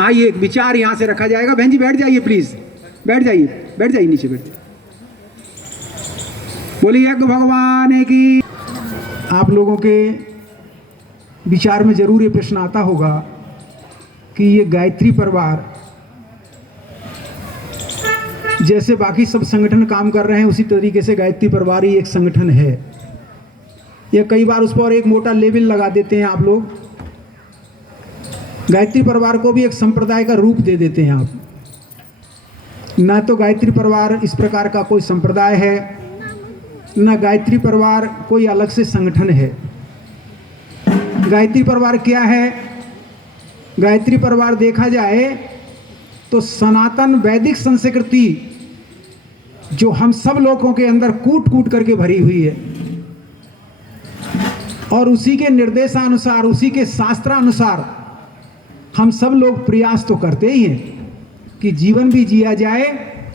आइए, एक विचार यहां से रखा जाएगा। बहन जी बैठ जाइए प्लीज, बैठ जाइए, बैठ जाइए, नीचे बैठ जाइए। बोलिए यज्ञ भगवान की। आप लोगों के विचार में जरूर ये प्रश्न आता होगा कि ये गायत्री परिवार जैसे बाकी सब संगठन काम कर रहे हैं उसी तरीके से गायत्री परिवार ही एक संगठन है, या कई बार उस पर एक मोटा लेबल लगा देते हैं आप लोग। गायत्री परिवार को भी एक संप्रदाय का रूप दे देते हैं आप। ना तो गायत्री परिवार इस प्रकार का कोई संप्रदाय है, ना गायत्री परिवार कोई अलग से संगठन है। गायत्री परिवार क्या है? गायत्री परिवार देखा जाए तो सनातन वैदिक संस्कृति जो हम सब लोगों के अंदर कूट कूट करके भरी हुई है, और उसी के निर्देशानुसार, उसी के शास्त्रानुसार हम सब लोग प्रयास तो करते ही हैं कि जीवन भी जिया जाए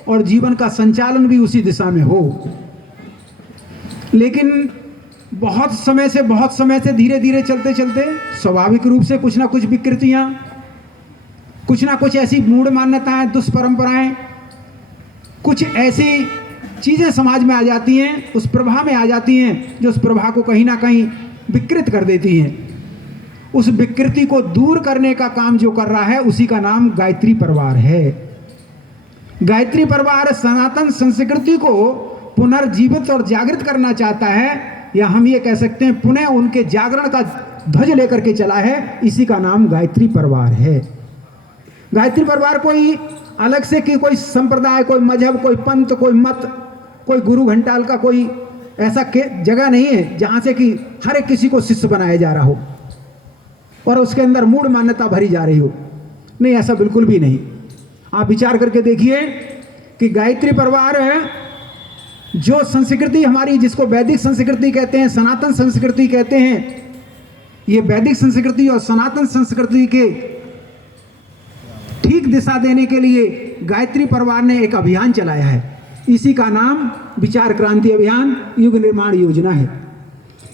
और जीवन का संचालन भी उसी दिशा में हो। लेकिन बहुत समय से धीरे धीरे चलते चलते स्वाभाविक रूप से कुछ ना कुछ विकृतियां, कुछ ना कुछ ऐसी मूढ़ मान्यताएं, दुष्परंपराएं, कुछ ऐसी चीज़ें समाज में आ जाती हैं, उस प्रभा में आ जाती हैं जो उस प्रभा को कहीं ना कहीं विकृत कर देती हैं। उस विकृति को दूर करने का काम जो कर रहा है उसी का नाम गायत्री परिवार है। गायत्री परिवार सनातन संस्कृति को पुनर्जीवित और जागृत करना चाहता है, या हम ये कह सकते हैं पुनः उनके जागरण का ध्वज लेकर के चला है। इसी का नाम गायत्री परिवार है। गायत्री परिवार कोई अलग से कि कोई संप्रदाय, कोई मजहब, कोई पंथ, कोई मत, कोई गुरु घंटाल का कोई ऐसा जगह नहीं है जहां से कि हर एक किसी को शिष्य बनाया जा रहा हो और उसके अंदर मूढ़ मान्यता भरी जा रही हो। नहीं, ऐसा बिल्कुल भी नहीं। आप विचार करके देखिए कि गायत्री परिवार है जो संस्कृति हमारी, जिसको वैदिक संस्कृति कहते हैं, सनातन संस्कृति कहते हैं, ये वैदिक संस्कृति और सनातन संस्कृति के ठीक दिशा देने के लिए गायत्री परिवार ने एक अभियान चलाया है। इसी का नाम विचार क्रांति अभियान युग निर्माण योजना है।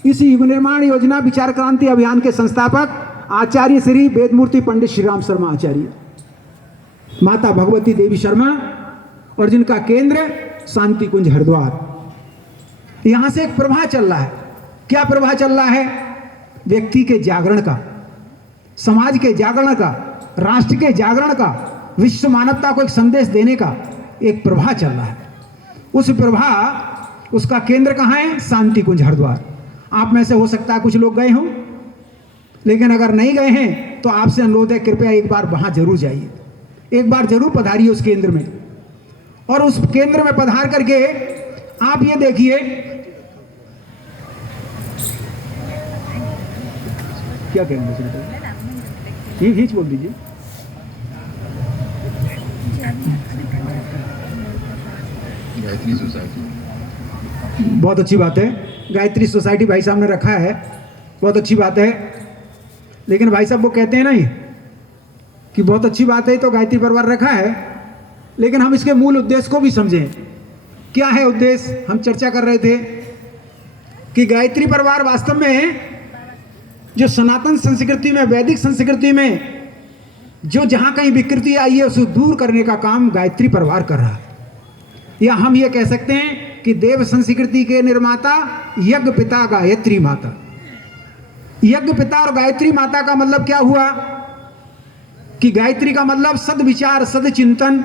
इस युग निर्माण योजना विचार क्रांति अभियान के संस्थापक आचार्य श्री वेदमूर्ति पंडित श्री राम शर्मा आचार्य, माता भगवती देवी शर्मा, और जिनका केंद्र शांति कुंज हरिद्वार। यहां से एक प्रवाह चल रहा है। क्या प्रवाह चल रहा है? व्यक्ति के जागरण का, समाज के जागरण का, राष्ट्र के जागरण का, विश्व मानवता को एक संदेश देने का एक प्रवाह चल रहा है। उस प्रवाह, उसका केंद्र कहाँ है? शांति कुंज हरिद्वार। आप में से हो सकता है कुछ लोग गए हों, लेकिन अगर नहीं गए हैं तो आपसे अनुरोध है कृपया एक बार वहां जरूर जाइए, एक बार जरूर पधारिए उस केंद्र में। और उस केंद्र में पधार करके आप ये देखिए, क्या कहेंगे, ये बोल दीजिए। गायत्री सोसाइटी बहुत अच्छी बात है। गायत्री सोसाइटी भाई साहब ने रखा है, बहुत अच्छी बात है। लेकिन भाई साहब वो कहते हैं ना कि बहुत अच्छी बात है तो गायत्री परिवार रखा है, लेकिन हम इसके मूल उद्देश्य को भी समझें। क्या है उद्देश्य? हम चर्चा कर रहे थे कि गायत्री परिवार वास्तव में जो सनातन संस्कृति में, वैदिक संस्कृति में जो जहां कहीं विकृति आई है उसे दूर करने का काम गायत्री परिवार कर रहा है। या हम ये कह सकते हैं कि देव संस्कृति के निर्माता यज्ञ पिता गायत्री माता। यज्ञ पिता और गायत्री माता का मतलब क्या हुआ कि गायत्री का मतलब सदविचार, सदचिंतन,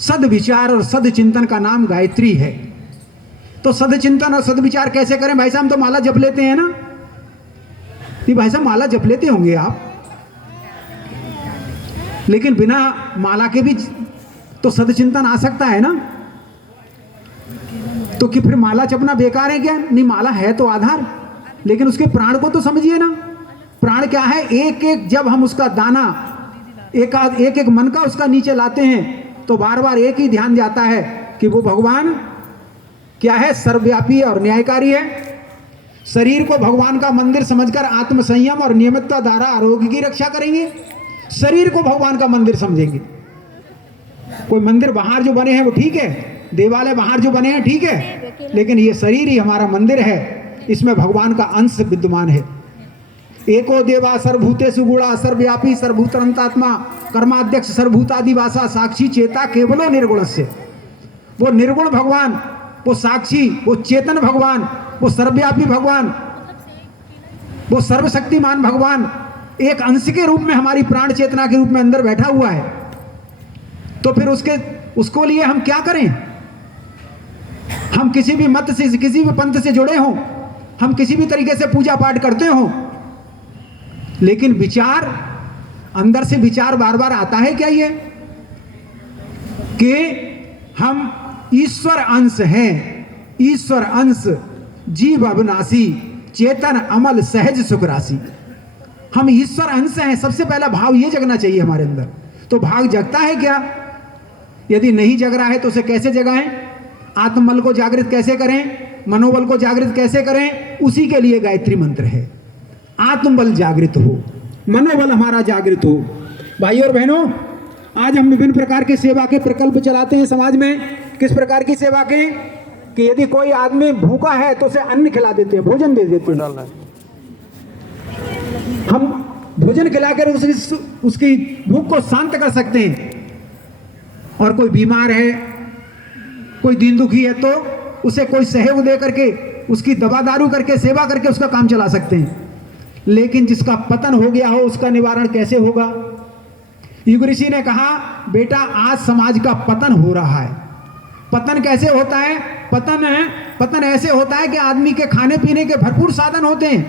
सदविचार और सदचिंतन का नाम गायत्री है। तो सदचिंतन और सदविचार कैसे करें? भाई साहब तो माला जप लेते हैं ना, कि भाई साहब माला जप लेते होंगे आप, लेकिन बिना माला के भी तो सदचिंतन आ सकता है ना। तो कि फिर माला जपना बेकार है क्या? नहीं, माला है तो आधार, लेकिन उसके प्राण को तो समझिए ना। प्राण क्या है? एक एक जब हम उसका दाना एक एक मन का उसका नीचे लाते हैं तो बार बार एक ही ध्यान जाता है कि वो भगवान क्या है? सर्वव्यापी और न्यायकारी है। शरीर को भगवान का मंदिर समझकर आत्म संयम और नियमितता द्वारा आरोग्य की रक्षा करेंगे। शरीर को भगवान का मंदिर समझेंगे। कोई मंदिर बाहर जो बने हैं वो ठीक है, देवालय बाहर जो बने हैं ठीक है, लेकिन ये शरीर ही हमारा मंदिर है, इसमें भगवान का अंश विद्यमान है। एको देवा सर्वभूतेषु गुणा सर्वव्यापी सर्वभूतात्मा कर्माध्यक्ष सर्वभूतादिवासा साक्षी चेता केवलो निर्गुणस्य। वो निर्गुण भगवान, वो साक्षी, वो चेतन भगवान, वो सर्वव्यापी भगवान, वो सर्वशक्तिमान भगवान एक अंश के रूप में हमारी प्राण चेतना के रूप में अंदर बैठा हुआ है। तो फिर उसको लिए हम क्या करें? हम किसी भी मत से, किसी भी पंथ से जुड़े हों, हम किसी भी तरीके से पूजा पाठ करते हों, लेकिन विचार अंदर से विचार बार बार आता है क्या ये कि हम ईश्वर अंश हैं, ईश्वर अंश जीव अविनाशी चेतन अमल सहज सुख राशि। हम ईश्वर अंश हैं, सबसे पहला भाव ये जगना चाहिए हमारे अंदर। तो भाव जगता है क्या? यदि नहीं जग रहा है तो उसे कैसे जगाएं? आत्मबल को जागृत कैसे करें? मनोबल को जागृत कैसे करें? उसी के लिए गायत्री मंत्र है। आत्मबल जागृत हो, मनोबल हमारा जागृत हो। भाइयों और बहनों, आज हम विभिन्न प्रकार के सेवा के प्रकल्प चलाते हैं समाज में। किस प्रकार की सेवा के? कि यदि कोई आदमी भूखा है तो उसे अन्न खिला देते हैं, भोजन दे देते हैं। हम भोजन खिलाकर उसकी भूख को शांत कर सकते हैं। और कोई बीमार है, कोई दीन दुखी है तो उसे कोई सहयोग दे करके, उसकी दवा दारू करके, सेवा करके उसका काम चला सकते हैं। लेकिन जिसका पतन हो गया हो उसका निवारण कैसे होगा? युग ऋषि ने कहा, बेटा आज समाज का पतन हो रहा है। पतन कैसे होता है? पतन ऐसे होता है कि आदमी के खाने पीने के भरपूर साधन होते हैं,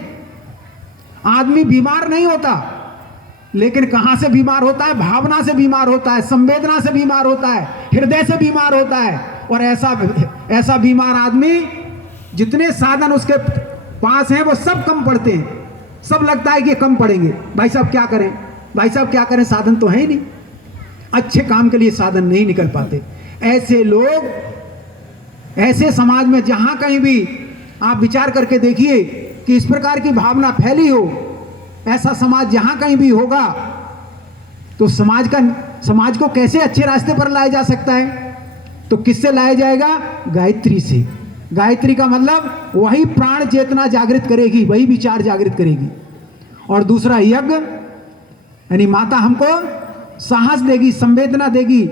आदमी बीमार नहीं होता, लेकिन कहां से बीमार होता है? भावना से बीमार होता है, संवेदना से बीमार होता है, हृदय से बीमार होता है। और ऐसा बीमार आदमी, जितने साधन उसके पास हैं वो सब कम पड़ते हैं, सब लगता है कि कम पड़ेंगे। भाई साहब क्या करें, भाई साहब क्या करें, साधन तो है ही नहीं, अच्छे काम के लिए साधन नहीं निकल पाते। ऐसे लोग, ऐसे समाज में जहां कहीं भी आप विचार करके देखिए कि इस प्रकार की भावना फैली हो, ऐसा समाज जहां कहीं भी होगा तो समाज को कैसे अच्छे रास्ते पर लाया जा सकता है? तो किससे लाया जाएगा? गायत्री से। गायत्री का मतलब वही प्राण चेतना जागृत करेगी, वही विचार जागृत करेगी। और दूसरा यज्ञ, यानी माता हमको साहस देगी, संवेदना देगी,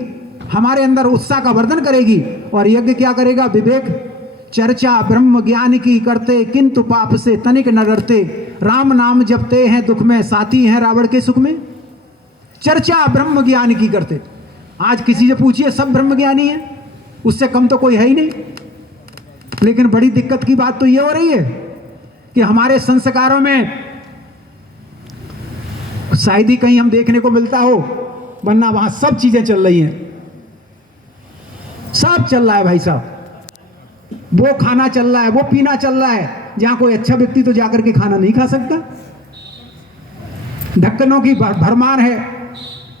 हमारे अंदर उत्साह का वर्धन करेगी। और यज्ञ क्या करेगा? विवेक चर्चा ब्रह्म ज्ञान की करते, किंतु पाप से तनिक न डरते, राम नाम जपते हैं दुख में, साथी हैं रावण के सुख में। चर्चा ब्रह्म ज्ञान की करते। आज किसी से पूछिए, सब ब्रह्म ज्ञानी है, उससे कम तो कोई है ही नहीं। लेकिन बड़ी दिक्कत की बात तो ये हो रही है कि हमारे संस्कारों में शायद ही कहीं हम देखने को मिलता हो, वरना वहां सब चीजें चल रही हैं, सब चल रहा है भाई साहब। वो खाना चल रहा है, वो पीना चल रहा है, जहां कोई अच्छा व्यक्ति तो जाकर के खाना नहीं खा सकता। ढक्कनों की भरमार है,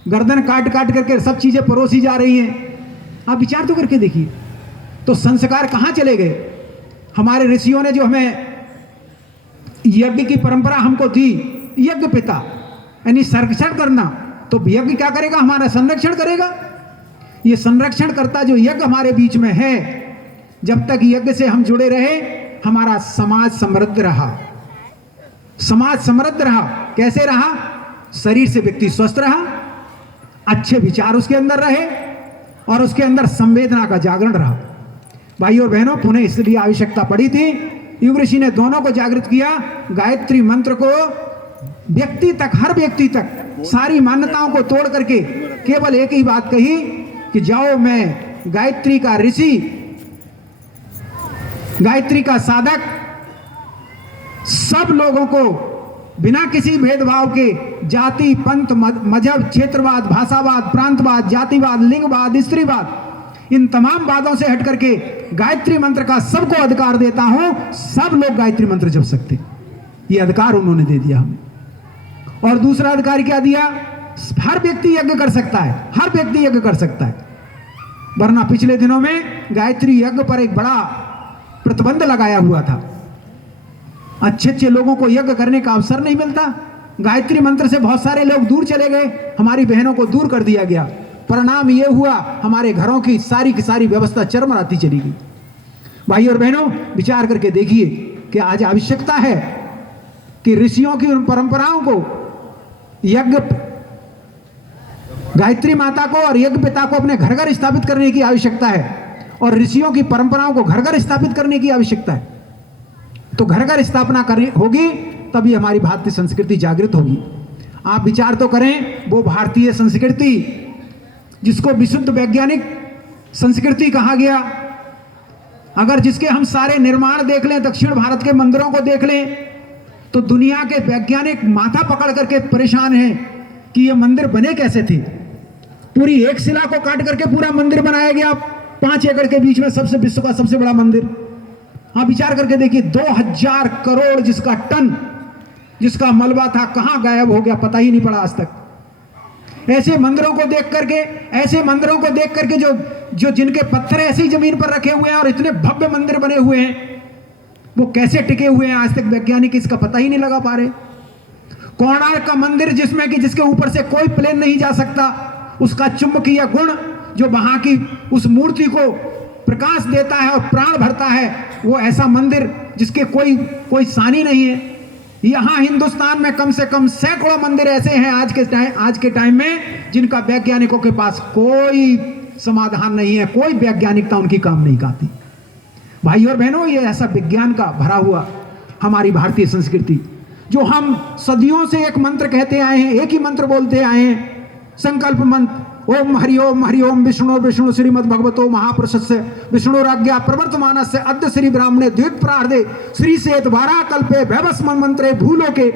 गर्दन काट काट करके सब चीजें परोसी जा रही हैं। आप विचार तो करके देखिए, तो संस्कार कहां चले गए? हमारे ऋषियों ने जो हमें यज्ञ की परंपरा हमको दी, यज्ञ पिता यानी संरक्षण करना, तो यज्ञ क्या करेगा? हमारा संरक्षण करेगा। ये संरक्षण करता जो यज्ञ हमारे बीच में है, जब तक यज्ञ से हम जुड़े रहे, हमारा समाज समृद्ध रहा। समाज समृद्ध रहा, कैसे रहा? शरीर से व्यक्ति स्वस्थ रहा, अच्छे विचार उसके अंदर रहे और उसके अंदर संवेदना का जागरण रहा। भाइयों और बहनों, पुनः इसलिए आवश्यकता पड़ी थी, युग ऋषि ने दोनों को जागृत किया। गायत्री मंत्र को व्यक्ति तक, हर व्यक्ति तक सारी मान्यताओं को तोड़ करके केवल एक ही बात कही कि जाओ, मैं गायत्री का ऋषि, गायत्री का साधक, सब लोगों को बिना किसी भेदभाव के, जाति पंथ मजहब क्षेत्रवाद भाषावाद प्रांतवाद जातिवाद लिंगवाद स्त्रीवाद, इन तमाम बातों से हट करके गायत्री मंत्र का सबको अधिकार देता हूं। सब लोग गायत्री मंत्र जप सकते, ये अधिकार उन्होंने दे दिया हमें। और दूसरा अधिकार क्या दिया? हर व्यक्ति यज्ञ कर सकता है, हर व्यक्ति यज्ञ कर सकता है। वरना पिछले दिनों में गायत्री यज्ञ पर एक बड़ा प्रतिबंध लगाया हुआ था, अच्छे अच्छे लोगों को यज्ञ करने का अवसर नहीं मिलता। गायत्री मंत्र से बहुत सारे लोग दूर चले गए, हमारी बहनों को दूर कर दिया गया। परिणाम ये हुआ, हमारे घरों की सारी व्यवस्था चरमराती चली गई। भाइयों और बहनों, विचार करके देखिए कि आज आवश्यकता है कि ऋषियों की उन परंपराओं को, यज्ञ गायत्री माता को और यज्ञ पिता को अपने घर घर स्थापित करने की आवश्यकता है और ऋषियों की परंपराओं को घर घर स्थापित करने की आवश्यकता है। तो घर घर स्थापना करनी होगी, तभी हमारी भारतीय संस्कृति जागृत होगी। आप विचार तो करें, वो भारतीय संस्कृति जिसको विशुद्ध वैज्ञानिक संस्कृति कहा गया, अगर जिसके हम सारे निर्माण देख लें, दक्षिण भारत के मंदिरों को देख लें, तो दुनिया के वैज्ञानिक माथा पकड़ करके परेशान हैं कि ये मंदिर बने कैसे थे। पूरी एक शिला को काट करके पूरा मंदिर बनाया गया, 5 एकड़ के बीच में सबसे विश्व का सबसे बड़ा मंदिर। आप विचार करके देखिए, 2000 करोड़ जिसका टन जिसका मलबा था, कहां गायब हो गया, पता ही नहीं पड़ा आज तक। ऐसे मंदिरों को देख करके जो जिनके पत्थर ऐसी जमीन पर रखे हुए हैं और इतने भव्य मंदिर बने हुए हैं, वो कैसे टिके हुए हैं आज तक वैज्ञानिक इसका पता ही नहीं लगा पा रहे। कोणार्क का मंदिर जिसमें कि जिसके ऊपर से कोई प्लेन नहीं जा सकता, उसका चुंबकीय गुण जो वहां की उस मूर्ति को प्रकाश देता है और प्राण भरता है, वो ऐसा मंदिर जिसके कोई सानी नहीं है। यहां हिंदुस्तान में कम से कम सैकड़ों मंदिर ऐसे हैं आज के टाइम में जिनका वैज्ञानिकों के पास कोई समाधान नहीं है, कोई वैज्ञानिकता उनकी काम नहीं आती। भाई और बहनों, ये ऐसा विज्ञान का भरा हुआ हमारी भारतीय संस्कृति, जो हम सदियों से एक मंत्र कहते आए हैं, एक ही मंत्र बोलते आए हैं, संकल्प मंत्र, ओम हरि ओम विष्णु विष्णु श्रीमद् भगवतो महापुरुषस्य विष्णुराज्ञा प्रवर्तमानस्य अद्य श्री ब्राह्मणे द्वित प्रार्धे श्री सेत वारा कल्पे भैवस्मन मंत्रे भूलोके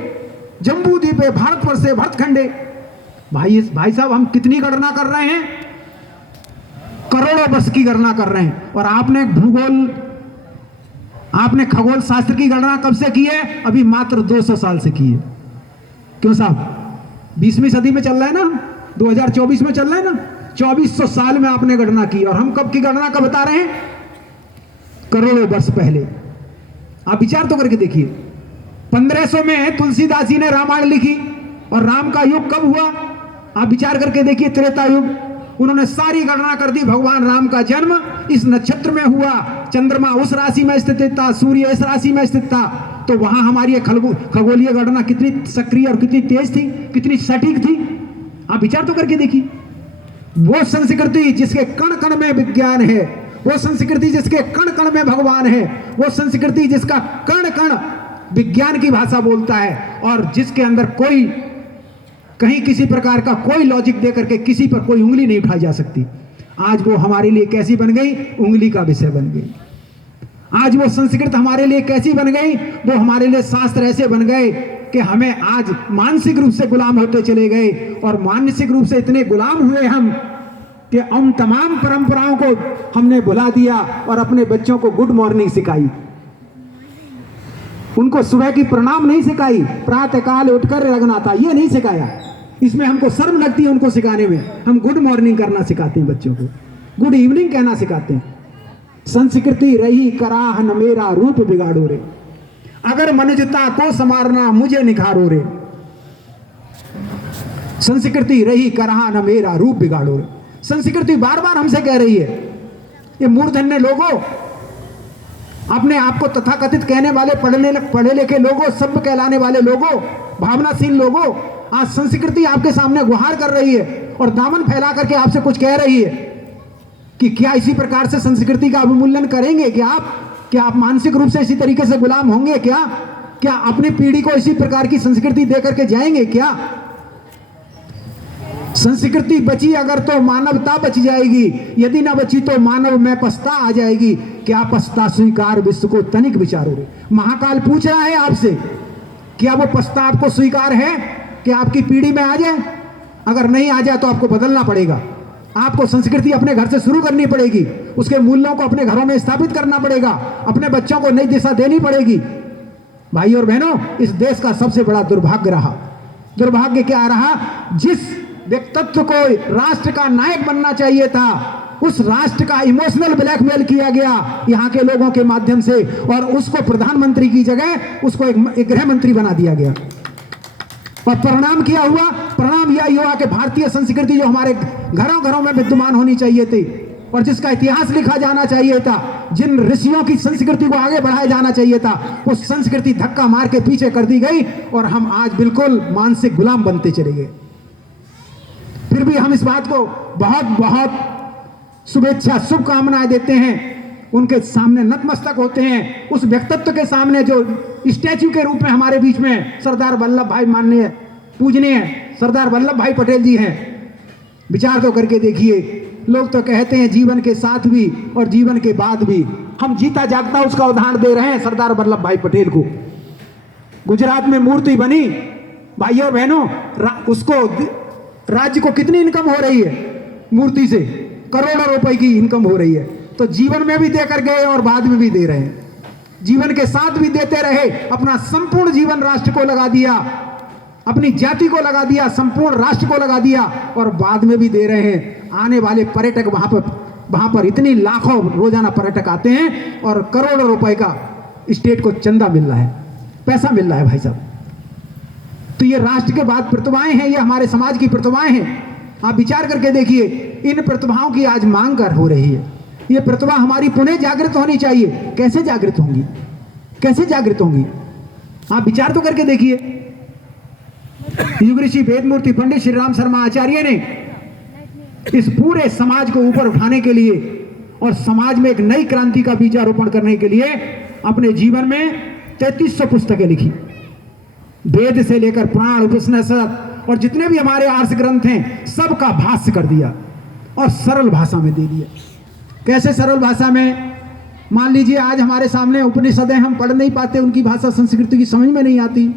जम्बूद्वीपे भारतवर्षे भरतखंडे। भाई साहब, हम कितनी गणना कर रहे हैं? करोड़ों वर्ष की गणना कर रहे हैं। और आपने खगोल शास्त्र की गणना कब से की है? अभी मात्र 200 साल से की है। क्यों साहब? 20वीं सदी में चल रहा है ना, 2024 में चल रहा है ना, 2400 साल में आपने गणना की, और हम कब की गणना का बता रहे हैं? करोड़ों वर्ष पहले। आप विचार तो करके देखिए, 1500 में तुलसीदास जी ने रामायण लिखी, और राम का युग कब हुआ? आप विचार करके देखिए, त्रेता युग। उन्होंने सारी गणना कर दी, भगवान राम का जन्म इस नक्षत्र में हुआ, चंद्रमा उस राशि में स्थित था, सूर्य इस राशि में स्थित था। तो वहां हमारी खगोलीय गणना कितनी सक्रिय और कितनी तेज थी, कितनी सटीक थी। आप विचार तो करके देखिए। वो संस्कृति जिसके कण कण में विज्ञान है, वो संस्कृति जिसके कण कण में भगवान है, वो संस्कृति जिसका कण कण विज्ञान की भाषा बोलता है, और जिसके अंदर कोई कहीं किसी प्रकार का कोई लॉजिक दे करके किसी पर कोई उंगली नहीं उठाई जा सकती, आज वो हमारे लिए कैसी बन गई? उंगली का विषय बन गई। आज वो संस्कृत हमारे लिए कैसी बन गई? वो हमारे लिए शास्त्र ऐसे बन गए कि हमें आज मानसिक रूप से गुलाम होते चले गए, और मानसिक रूप से इतने गुलाम हुए हम कि उन तमाम परंपराओं को हमने भुला दिया और अपने बच्चों को गुड मॉर्निंग सिखाई, उनको सुबह की प्रणाम नहीं सिखाई, प्रातः काल उठकर रगना था, ये नहीं सिखाया। इसमें हमको शर्म लगती है उनको सिखाने में। हम गुड मॉर्निंग करना सिखाते हैं बच्चों को, गुड इवनिंग कहना सिखाते हैं। संस्कृति रही कराह न मेरा रूप बिगाड़ो रे, अगर मनुष्यता को संवारना मुझे निखारो रे। संस्कृति रही कराह न मेरा रूप बिगाड़ो रे। संस्कृति बार बार हमसे कह रही है, ये मूर्धन्य लोगों, अपने आप को तथाकथित कहने वाले, पढ़े लिखे लोगों, सभ्य कहलाने वाले लोगों, भावनाशील लोगों, आज संस्कृति आपके सामने गुहार कर रही है और दामन फैला करके आपसे कुछ कह रही है कि क्या इसी प्रकार से संस्कृति का अवमूल्यन करेंगे? क्या आप मानसिक रूप से इसी तरीके से गुलाम होंगे? क्या अपनी पीढ़ी को इसी प्रकार की संस्कृति दे करके जाएंगे? क्या संस्कृति बची अगर तो मानवता बच जाएगी, यदि ना बची तो मानव में पछता आ जाएगी। क्या पछता स्वीकार विश्व को तनिक विचारो रे। महाकाल पूछ रहा है आपसे, क्या वो पछता आपको स्वीकार है कि आपकी पीढ़ी में आ जाए? अगर नहीं आ जाए तो आपको बदलना पड़ेगा। आपको संस्कृति अपने घर से शुरू करनी पड़ेगी, उसके मूल्यों को अपने घरों में स्थापित करना पड़ेगा, अपने बच्चों को नई दिशा देनी पड़ेगी। भाई और बहनों, इस देश का सबसे बड़ा दुर्भाग्य रहा, दुर्भाग्य क्या रहा? जिस व्यक्तित्व को राष्ट्र का नायक बनना चाहिए था, उस राष्ट्र का इमोशनल ब्लैकमेल किया गया यहाँ के लोगों के माध्यम से, और उसको प्रधानमंत्री की जगह उसको एक गृह मंत्री बना दिया गया। और परिणाम क्या हुआ? परिणाम यह हुआ कि भारतीय संस्कृति जो हमारे घरों घरों में विद्यमान होनी चाहिए थी, और जिसका इतिहास लिखा जाना चाहिए था, जिन ऋषियों की संस्कृति को आगे बढ़ाया जाना चाहिए था, वो संस्कृति धक्का मार के पीछे कर दी गई और हम आज बिल्कुल मानसिक गुलाम बनते चले गए। फिर भी हम इस बात को बहुत बहुत शुभेच्छा शुभकामनाएं देते हैं, उनके सामने नतमस्तक होते हैं, उस व्यक्तित्व के सामने जो स्टैच्यू के रूप में हमारे बीच में सरदार वल्लभ भाई माननीय पूजनीय सरदार वल्लभ भाई पटेल जी हैं। विचार तो करके देखिए, लोग तो कहते हैं जीवन के साथ भी और जीवन के बाद भी, हम जीता जागता उसका उदाहरण दे रहे हैं सरदार वल्लभ भाई पटेल को। गुजरात में मूर्ति बनी, भाइयों बहनों, उसको राज्य को कितनी इनकम हो रही है मूर्ति से, करोड़ों रुपए की इनकम हो रही है। तो जीवन में भी देकर गए और बाद में भी दे रहे हैं, जीवन के साथ भी देते रहे, अपना संपूर्ण जीवन राष्ट्र को लगा दिया, अपनी जाति को लगा दिया, संपूर्ण राष्ट्र को लगा दिया और बाद में भी दे रहे हैं। आने वाले पर्यटक वहां पर इतनी लाखों रोजाना पर्यटक आते हैं और करोड़ों रुपए का स्टेट को चंदा मिल रहा है, पैसा मिल रहा है भाई साहब। तो ये राष्ट्र के बाद प्रतिभाएं हैं, ये हमारे समाज की प्रतिभाएं हैं। आप विचार करके देखिए, इन प्रतिभाओं की आज मांग कर हो रही है। ये प्रतिभा हमारी पुनः जागृत होनी चाहिए। कैसे जागृत होंगी, कैसे जागृत होंगी? आप विचार तो करके देखिए। युग ऋषि वेदमूर्ति पंडित श्री राम शर्मा आचार्य ने इस पूरे समाज को ऊपर उठाने के लिए और समाज में एक नई क्रांति का बीजारोपण करने के लिए अपने जीवन में 3300 पुस्तकें लिखी। वेद से लेकर पुराण, उपनिषद और जितने भी हमारे आर्ष ग्रंथ हैं, सबका भाष्य कर दिया और सरल भाषा में दे दिया। कैसे सरल भाषा में? मान लीजिए आज हमारे सामने उपनिषदें हम पढ़ नहीं पाते, उनकी भाषा संस्कृति की समझ में नहीं आती,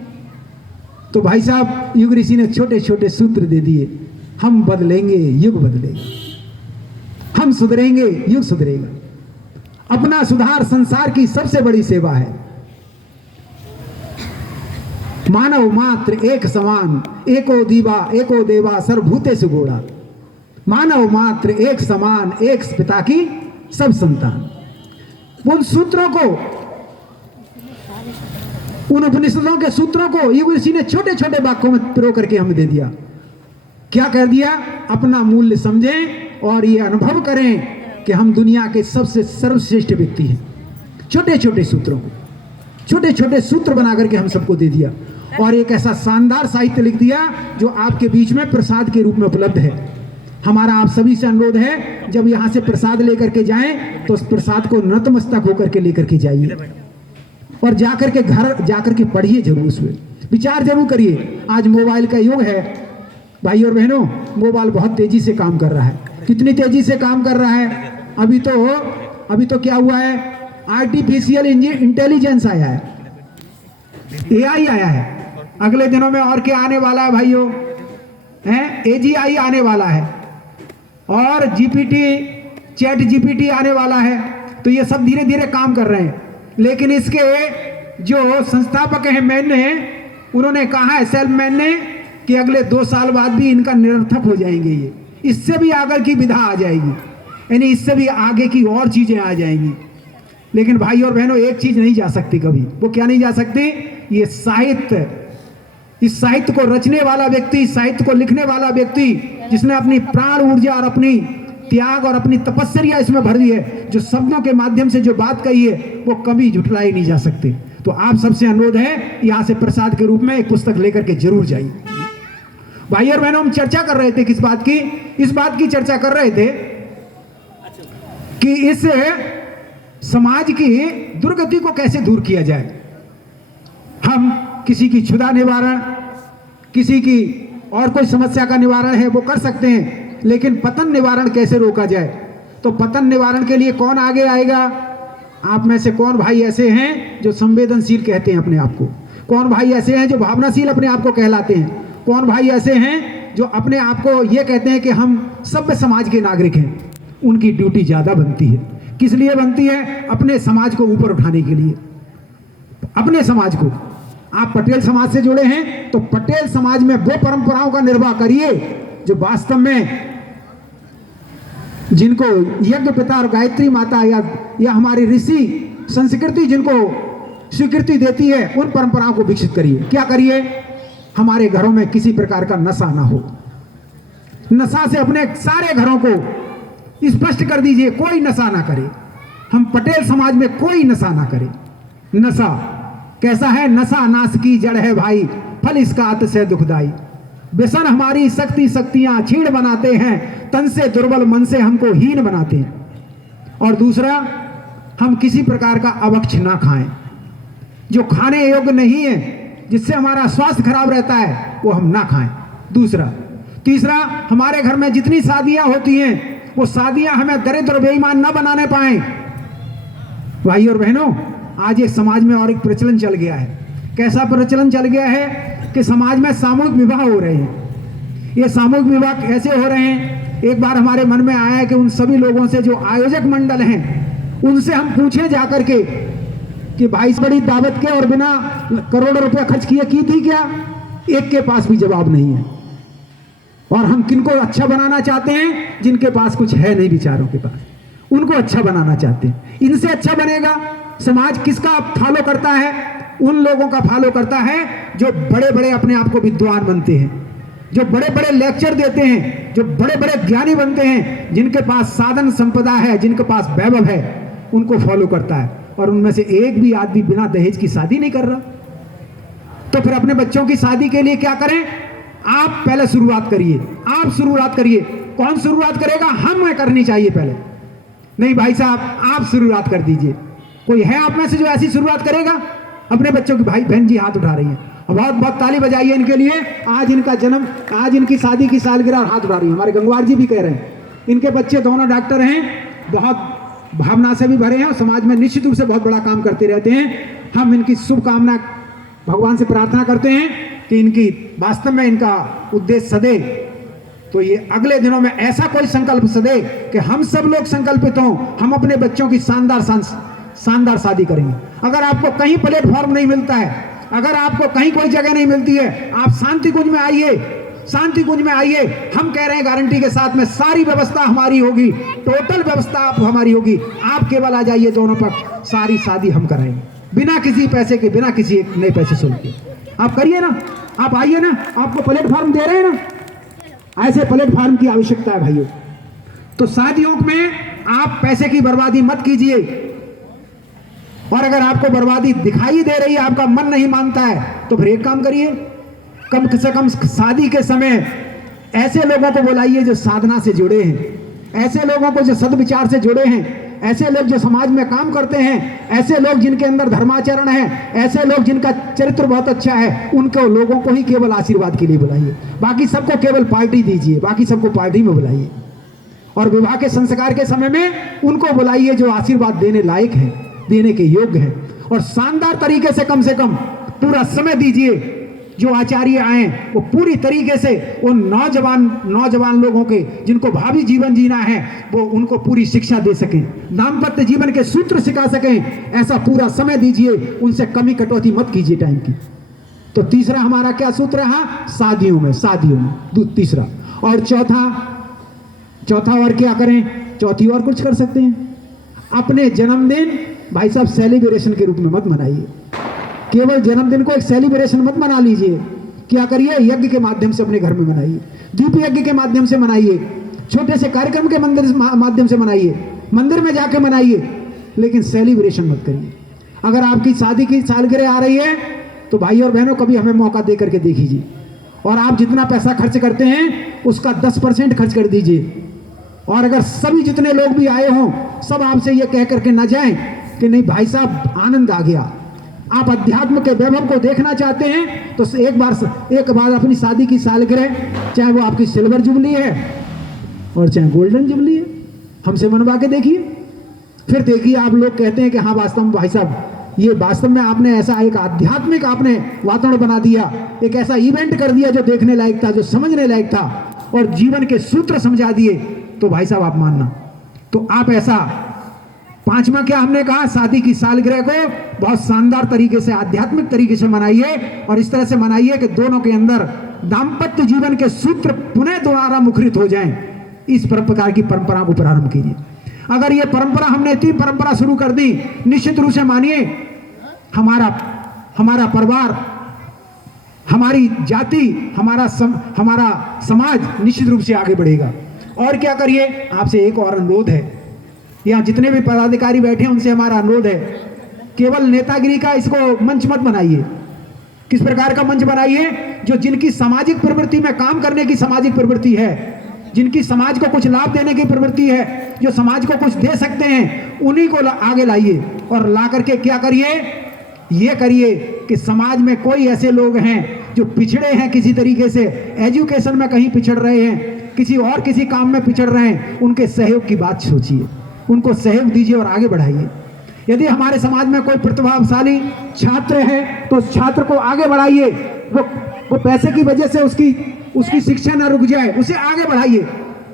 तो भाई साहब युग ऋषि ने छोटे छोटे सूत्र दे दिए। हम बदलेंगे, युग बदलेगा, हम सुधरेंगे, युग सुधरेगा। अपना सुधार संसार की सबसे बड़ी सेवा है। मानव मात्र एक समान, एको दीवा एको देवा सर्वभूतेषु गूढ़ा। मानव मात्र एक समान, एक पिता की सब संतान। उन सूत्रों को, उन उपनिषदों के सूत्रों को युग ऋषि ने छोटे छोटे वाक्यों में पिरो करके हमें दे दिया। क्या कह दिया? अपना मूल्य समझें और ये अनुभव करें कि हम दुनिया के सबसे सर्वश्रेष्ठ व्यक्ति हैं। छोटे छोटे सूत्रों को, छोटे छोटे सूत्र बना करके हम सबको दे दिया और एक ऐसा शानदार साहित्य लिख दिया जो आपके बीच में प्रसाद के रूप में उपलब्ध है। हमारा आप सभी से अनुरोध है, जब यहाँ से प्रसाद लेकर के जाएं तो उस प्रसाद को नतमस्तक होकर के लेकर के जाइए और जाकर के घर जाकर के पढ़िए जरूर, उसमें विचार जरूर करिए। आज मोबाइल का युग है भाई और बहनों, मोबाइल बहुत तेजी से काम कर रहा है। कितनी तेजी से काम कर रहा है? अभी तो क्या हुआ है, आर्टिफिशियल इंटेलिजेंस आया है, एआई आया है। अगले दिनों में और क्या आने वाला है भाइयों? एजीआई आने वाला है और जीपीटी, चैट जीपीटी आने वाला है। तो ये सब धीरे धीरे काम कर रहे हैं, लेकिन इसके जो संस्थापक हैं मैन ने, उन्होंने कहा है, सेल्फमैन ने, कि अगले 2 साल बाद भी इनका निरर्थक हो जाएंगे। ये इससे भी आगे की विधा आ जाएगी, यानी इससे भी आगे की और चीजें आ जाएंगी। लेकिन भाई और बहनों, एक चीज नहीं जा सकती कभी। वो क्या नहीं जा सकती? ये साहित्य। इस साहित्य को रचने वाला व्यक्ति, साहित्य को लिखने वाला व्यक्ति, जिसने अपनी प्राण ऊर्जा और अपनी त्याग और अपनी तपस्या इसमें भर दी है, जो शब्दों के माध्यम से जो बात कही है, वो कभी झुठलाई नहीं जा सकती। तो आप सबसे अनुरोध है, यहाँ से प्रसाद के रूप में एक पुस्तक लेकर के जरूर जाइए। भाई और बहनों, हम चर्चा कर रहे थे किस बात की? इस बात की चर्चा कर रहे थे कि इस समाज की दुर्गति को कैसे दूर किया जाए। हम किसी की क्षुधा निवारण, किसी की और कोई समस्या का निवारण है वो कर सकते हैं, लेकिन पतन निवारण कैसे रोका जाए? तो पतन निवारण के लिए कौन आगे आएगा? आप में से कौन भाई ऐसे हैं जो संवेदनशील कहते हैं अपने आप को? कौन भाई ऐसे हैं जो भावनाशील अपने आप को कहलाते हैं? कौन भाई ऐसे हैं जो अपने आप को ये कहते हैं कि हम सभ्य समाज के नागरिक हैं? उनकी ड्यूटी ज़्यादा बनती है। किस लिए बनती है? अपने समाज को ऊपर उठाने के लिए। अपने समाज को, आप पटेल समाज से जुड़े हैं तो पटेल समाज में वो परंपराओं का निर्वाह करिए जो वास्तव में, जिनको यज्ञ पिता और गायत्री माता या हमारी ऋषि संस्कृति जिनको स्वीकृति देती है, उन परंपराओं को विकसित करिए। क्या करिए? हमारे घरों में किसी प्रकार का नशा ना हो। नशा से अपने सारे घरों को स्पष्ट कर दीजिए, कोई नशा ना करे। हम पटेल समाज में कोई नशा ना करे। नशा कैसा है? नशा नाश की जड़ है भाई, फल इसका अतिशय दुखदाई। व्यसन हमारी शक्ति शक्तियां छीण बनाते हैं, तन से दुर्बल मन से हमको हीन बनाते हैं। और दूसरा, हम किसी प्रकार का अभक्ष ना खाएं, जो खाने योग्य नहीं है, जिससे हमारा स्वास्थ्य खराब रहता है, वो हम ना खाएं। दूसरा, तीसरा, हमारे घर में जितनी शादियां होती हैं, वो शादियां हमें दरिद्र और बेईमान न बनाने पाए। भाई और बहनों, आज एक समाज में और एक प्रचलन चल गया है। कैसा प्रचलन चल गया है कि समाज में सामूहिक विवाह हो रहे हैं। ये सामूहिक विवाह ऐसे हो रहे हैं, एक बार हमारे मन में आया कि उन सभी लोगों से जो आयोजक मंडल हैं, उनसे हम पूछें जाकर के कि भाई बड़ी दावत के और बिना करोड़ों रुपया खर्च किए की थी क्या? एक के पास भी जवाब नहीं है। और हम किनको अच्छा बनाना चाहते हैं? जिनके पास कुछ है नहीं, बेचारों के पास, उनको अच्छा बनाना चाहते हैं। इनसे अच्छा बनेगा समाज किसका फॉलो करता है? उन लोगों का फॉलो करता है जो बड़े बड़े अपने आप को विद्वान बनते हैं, जो बड़े बड़े लेक्चर देते हैं, जो बड़े बड़े ज्ञानी बनते हैं, जिनके पास साधन संपदा है, जिनके पास वैभव है, उनको फॉलो करता है। और उनमें से एक भी आदमी बिना दहेज की शादी नहीं कर रहा। तो फिर अपने बच्चों की शादी के लिए क्या करें? आप पहले शुरुआत करिए, आप शुरुआत करिए। कौन शुरुआत करेगा? हमें करनी चाहिए पहले। नहीं भाई साहब, आप शुरुआत कर दीजिए। कोई है आप में से जो ऐसी शुरुआत करेगा अपने बच्चों की? भाई बहन जी हाथ उठा रही हैं, बहुत बहुत ताली बजाइए इनके लिए। आज इनका जन्म, आज इनकी शादी की सालगिरह, और हाथ उठा रही है। हमारे गंगवार जी भी कह रहे हैं, इनके बच्चे दोनों डॉक्टर हैं, बहुत भावना से भी भरे हैं और समाज में निश्चित रूप से बहुत बड़ा काम करते रहते हैं। हम इनकी शुभकामना भगवान से प्रार्थना करते हैं कि इनकी वास्तव में इनका उद्देश्य सदे, तो ये अगले दिनों में ऐसा कोई संकल्प सदे कि हम सब लोग संकल्पित हों, हम अपने बच्चों की शानदार शादी करेंगे। अगर आपको कहीं प्लेटफॉर्म नहीं मिलता है, अगर आपको कहीं कोई जगह नहीं मिलती है, आप शांति कुंज में आइए, शांति कुंज में आइए। हम कह रहे हैं गारंटी के साथ में सारी व्यवस्था हमारी होगी, टोटल व्यवस्था आप हमारी होगी। आप केवल आ जाइए, दोनों पक्ष, सारी शादी हम कराएंगे, बिना किसी पैसे के, बिना किसी नए पैसे शुल्क के। आप करिए ना, आप आइए ना, आपको प्लेटफॉर्म दे रहे हैं ना, ऐसे प्लेटफॉर्म की आवश्यकता है भाइयों। तो शादियों में आप पैसे की बर्बादी मत कीजिए। और अगर आपको बर्बादी दिखाई दे रही है, आपका मन नहीं मानता है, तो फिर एक काम करिए, कम से कम शादी के समय ऐसे लोगों को बुलाइए जो साधना से जुड़े हैं, ऐसे लोगों को जो सद्विचार से जुड़े हैं, ऐसे लोग जो समाज में काम करते हैं, ऐसे लोग जिनके अंदर धर्माचरण है, ऐसे लोग जिनका चरित्र बहुत अच्छा है, उनको लोगों को ही केवल आशीर्वाद के लिए बुलाइए। बाकी सबको केवल पार्टी दीजिए, बाकी सबको पार्टी में बुलाइए। और विवाह के संस्कार के समय में उनको बुलाइए जो आशीर्वाद देने लायक है, देने के योग्य है। और शानदार तरीके से कम पूरा समय दीजिए। जो आचार्य आए वो पूरी तरीके से उन नौजवान लोगों के, जिनको भावी जीवन जीना है, वो उनको पूरी शिक्षा दे सकें, दाम्पत्य जीवन के सूत्र सिखा सकें। ऐसा पूरा समय दीजिए, उनसे कमी कटौती मत कीजिए टाइम की। तो तीसरा हमारा क्या सूत्र है? शादियों में तीसरा। और चौथा और क्या करें? चौथी और कुछ कर सकते हैं। अपने जन्मदिन भाई साहब सेलिब्रेशन के रूप में मत मनाइए। केवल जन्मदिन को एक सेलिब्रेशन मत मना लीजिए। क्या करिए? यज्ञ के माध्यम से अपने घर में मनाइए, दीप यज्ञ के माध्यम से मनाइए, छोटे से कार्यक्रम के माध्यम से मनाइए, मंदिर में जाके मनाइए, लेकिन सेलिब्रेशन मत करिए। अगर आपकी शादी की सालगिरह आ रही है तो भाई और बहनों कभी हमें मौका दे करके देखिए, और आप जितना पैसा खर्च करते हैं उसका 10% खर्च कर दीजिए। और अगर सभी जितने लोग भी आए हों, सब आपसे ये कह करके ना जाएं कि नहीं भाई साहब आनंद आ गया, आप अध्यात्म के वैभव को देखना चाहते हैं, तो एक बार अपनी शादी की सालगिरह, चाहे वो आपकी सिल्वर जुबली है और चाहे गोल्डन जुबली है, हमसे मनवा के देखिए। फिर देखिए आप लोग कहते हैं कि हाँ वास्तव में भाई साहब ये वास्तव में आपने ऐसा एक आध्यात्मिक आपने वातावरण बना दिया, एक ऐसा इवेंट कर दिया जो देखने लायक था, जो समझने लायक था, और जीवन के सूत्र समझा दिए, तो भाई साहब आप मानना। तो आप ऐसा पांचवा क्या हमने कहा? शादी की सालगिरह को बहुत शानदार तरीके से, आध्यात्मिक तरीके से मनाइए, और इस तरह से मनाइए कि दोनों के अंदर दाम्पत्य जीवन के सूत्र पुनः दोबारा मुखरित हो जाएं। इस प्रकार की परंपरा को प्रारंभ कीजिए। अगर ये परंपरा, हमने इतनी परंपरा शुरू कर दी, निश्चित रूप से मानिए हमारा परिवार, हमारी जाति, हमारा समाज निश्चित रूप से आगे बढ़ेगा। और क्या करिए, आपसे एक और अनुरोध है, यहाँ जितने भी पदाधिकारी बैठे हैं उनसे हमारा अनुरोध है, केवल नेतागिरी का इसको मंच मत बनाइए। किस प्रकार का मंच बनाइए, जो जिनकी सामाजिक प्रवृत्ति में काम करने की सामाजिक प्रवृत्ति है, जिनकी समाज को कुछ लाभ देने की प्रवृत्ति है, जो समाज को कुछ दे सकते हैं, उन्हीं को आगे लाइए। और ला करके क्या करिए, ये करिए कि समाज में कोई ऐसे लोग हैं जो पिछड़े हैं, किसी तरीके से एजुकेशन में कहीं पिछड़ रहे हैं, किसी काम में पिछड़ रहे हैं, उनके सहयोग की बात सोचिए, उनको सहयोग दीजिए और आगे बढ़ाइए। यदि हमारे समाज में कोई प्रतिभाशाली छात्र है तो उस छात्र को आगे बढ़ाइए, वो पैसे की वजह से उसकी शिक्षा ना रुक जाए, उसे आगे बढ़ाइए।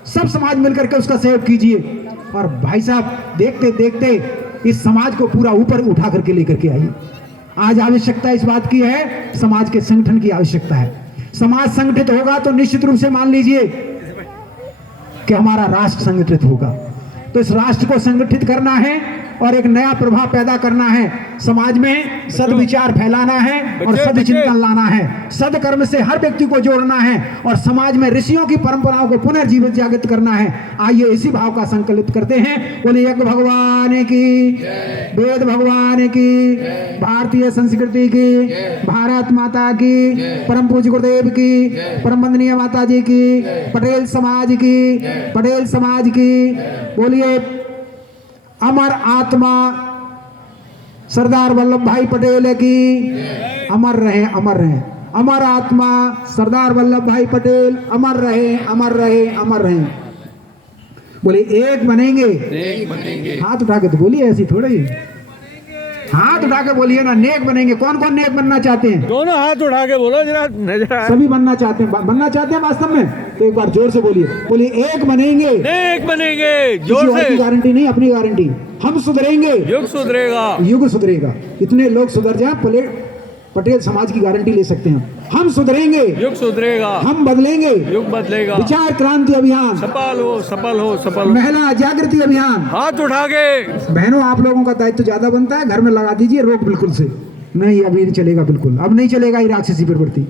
सब समाज मिलकर के उसका सहयोग कीजिए। और भाई साहब, देखते देखते इस समाज को पूरा ऊपर उठा करके लेकर के आइए। आज आवश्यकता इस बात की है, समाज के संगठन की आवश्यकता है। समाज संगठित होगा तो निश्चित रूप से मान लीजिए कि हमारा राष्ट्र संगठित होगा। तो इस राष्ट्र को संगठित करना है और एक नया प्रभाव पैदा करना है। समाज में सद्विचार फैलाना है और सद्चिंतन लाना है। सद्कर्म से हर व्यक्ति को जोड़ना है और समाज में ऋषियों की परंपराओं को पुनर्जीवित जागृत करना है। आइए इसी भाव का संकल्प करते हैं। बोले यज्ञ भगवान की, वेद भगवान की, भारतीय संस्कृति की, भारत माता की, परम पूज्य गुरुदेव की, परम वंदनीय माता जी की, पटेल समाज की, पटेल समाज की। बोलिए अमर आत्मा सरदार वल्लभ भाई पटेल की, अमर रहे, अमर रहे। अमर आत्मा सरदार वल्लभ भाई पटेल अमर रहे, अमर रहे, अमर रहे। बोले एक बनेंगे, हाथ उठा के तो बोलिए, ऐसी थोड़े ही हाथ उठा के बोलिए ना, नेक बनेंगे। कौन कौन नेक बनना चाहते हैं? दोनों हाथ उठा के बोलो जरा, नजर आए। सभी बनना चाहते हैं, बनना चाहते हैं वास्तव में, तो एक बार जोर से बोलिए। बोलिए एक बनेंगे, नेक बनेंगे, किसी जोर और की से। गारंटी नहीं, अपनी गारंटी। हम सुधरेंगे, युग सुधरेगा। युग सुधरेगा। इतने लोग सुधर जाए, पटेल समाज की गारंटी ले सकते हैं। हम सुधरेंगे, युग सुधरेगा। हम बदलेंगे, युग बदलेगा। विचार क्रांति अभियान, सफल हो, सफल हो, सफल हो। महिला जागृति अभियान। हाथ उठा के। बहनों, आप लोगों का दायित्व ज्यादा बनता है, घर में लगा दीजिए रोक बिल्कुल से। नहीं, अभी नहीं चलेगा, बिल्कुल अब नहीं चलेगा ये राक्षसी प्रवृत्ति।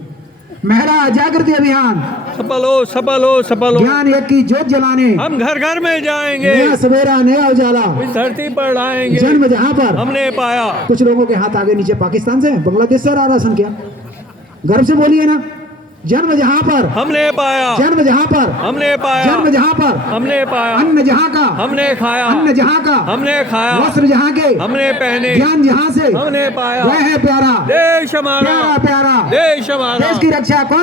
महिला जागृति अभियान, सफल हो, सफल हो, सफल हो। ज्ञान यज्ञ की ज्योत जलाने, हम घर घर में जाएंगे, नया सवेरा नया उजाला, इस धरती पर लाएंगे। जन्म जहां पर। हमने पाया। कुछ लोगों के हाथ आगे नीचे पाकिस्तान से, बांग्लादेश से आ रहा राशन, क्या गर्व से बोलिए ना। जन्म जहां पर, हमने पाया। जन्म जहां पर, हमने पाया। जन्म जहां पर, हमने पाया। अन्न जहां का, हमने खाया। अन्न जहां का, हमने खाया। वस्त्र जहां के, हमने पहने। ज्ञान जहां से, हमने पाया। वह है प्यारा, देश हमारा, प्यारा प्यारा। देश हमारा। देश की रक्षा कौन